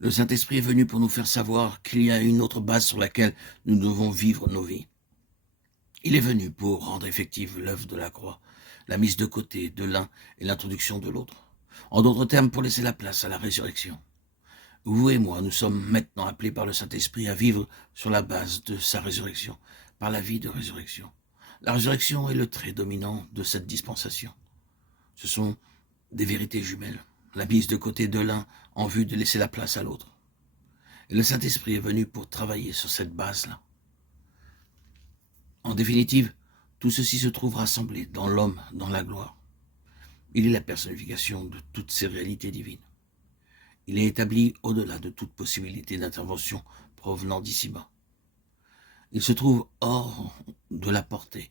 Le Saint-Esprit est venu pour nous faire savoir qu'il y a une autre base sur laquelle nous devons vivre nos vies. Il est venu pour rendre effective l'œuvre de la croix, la mise de côté de l'un et l'introduction de l'autre. En d'autres termes, pour laisser la place à la résurrection. Vous et moi, nous sommes maintenant appelés par le Saint-Esprit à vivre sur la base de sa résurrection, par la vie de résurrection. La résurrection est le trait dominant de cette dispensation. Ce sont des vérités jumelles, la mise de côté de l'un en vue de laisser la place à l'autre. Et le Saint-Esprit est venu pour travailler sur cette base-là. En définitive, tout ceci se trouve rassemblé dans l'homme, dans la gloire. Il est la personnification de toutes ces réalités divines. Il est établi au-delà de toute possibilité d'intervention provenant d'ici-bas. Il se trouve hors de la portée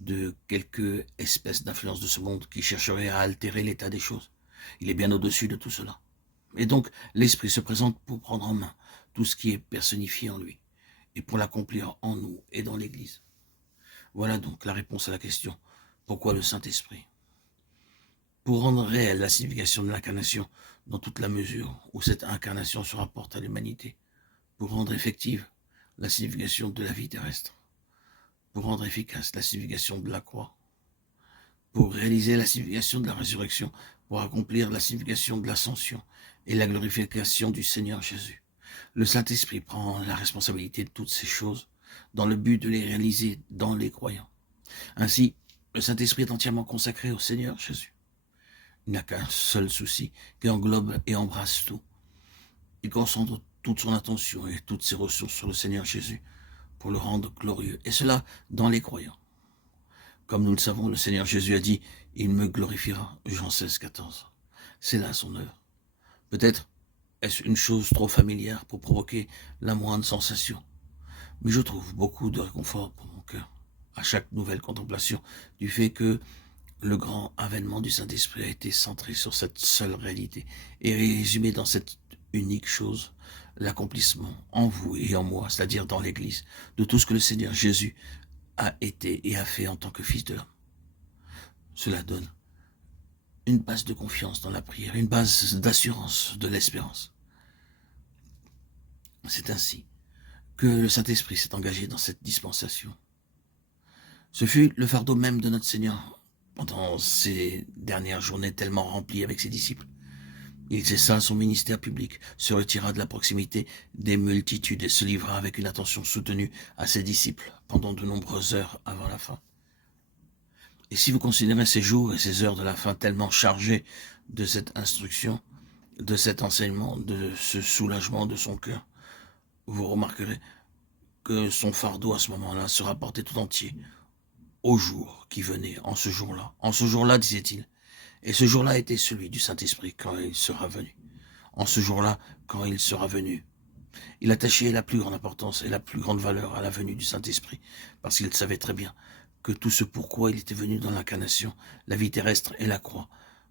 de quelque espèce d'influence de ce monde qui chercherait à altérer l'état des choses. Il est bien au-dessus de tout cela. Et donc, l'Esprit se présente pour prendre en main tout ce qui est personnifié en lui, et pour l'accomplir en nous et dans l'Église. Voilà donc la réponse à la question, pourquoi le Saint-Esprit? Pour rendre réelle la signification de l'incarnation dans toute la mesure où cette incarnation se rapporte à l'humanité, pour rendre effective la signification de la vie terrestre, pour rendre efficace la signification de la croix, pour réaliser la signification de la résurrection, pour accomplir la signification de l'ascension et la glorification du Seigneur Jésus. Le Saint-Esprit prend la responsabilité de toutes ces choses dans le but de les réaliser dans les croyants. Ainsi, le Saint-Esprit est entièrement consacré au Seigneur Jésus. Il n'a qu'un seul souci qui englobe et embrasse tout. Il concentre toute son attention et toutes ses ressources sur le Seigneur Jésus pour le rendre glorieux, et cela dans les croyants. Comme nous le savons, le Seigneur Jésus a dit « Il me glorifiera » Jean 16, 14. C'est là son œuvre. Peut-être est-ce une chose trop familière pour provoquer la moindre sensation, mais je trouve beaucoup de réconfort pour mon cœur à chaque nouvelle contemplation du fait que le grand avènement du Saint-Esprit a été centré sur cette seule réalité et résumé dans cette unique chose, l'accomplissement en vous et en moi, c'est-à-dire dans l'Église, de tout ce que le Seigneur Jésus a été et a fait en tant que Fils de l'homme. Cela donne une base de confiance dans la prière, une base d'assurance de l'espérance. C'est ainsi que le Saint-Esprit s'est engagé dans cette dispensation. Ce fut le fardeau même de notre Seigneur pendant ces dernières journées tellement remplies avec ses disciples. Il cessa son ministère public, se retira de la proximité des multitudes et se livra avec une attention soutenue à ses disciples pendant de nombreuses heures avant la fin. Et si vous considérez ces jours et ces heures de la fin tellement chargés de cette instruction, de cet enseignement, de ce soulagement de son cœur, vous remarquerez que son fardeau à ce moment-là sera porté tout entier au jour qui venait, en ce jour-là. En ce jour-là, disait-il. Et ce jour-là était celui du Saint-Esprit quand il sera venu. En ce jour-là, quand il sera venu. Il attachait la plus grande importance et la plus grande valeur à la venue du Saint-Esprit, parce qu'il savait très bien que tout ce pourquoi il était venu dans l'incarnation, la vie terrestre et la croix,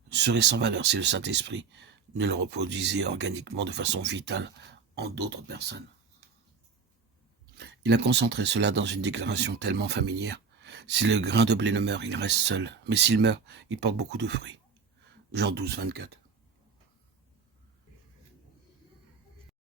serait sans valeur si le Saint-Esprit ne le reproduisait organiquement de façon vitale en d'autres personnes. Il a concentré cela dans une déclaration tellement familière. Si le grain de blé ne meurt, il reste seul, mais s'il meurt, il porte beaucoup de fruits. Jean 12, 24.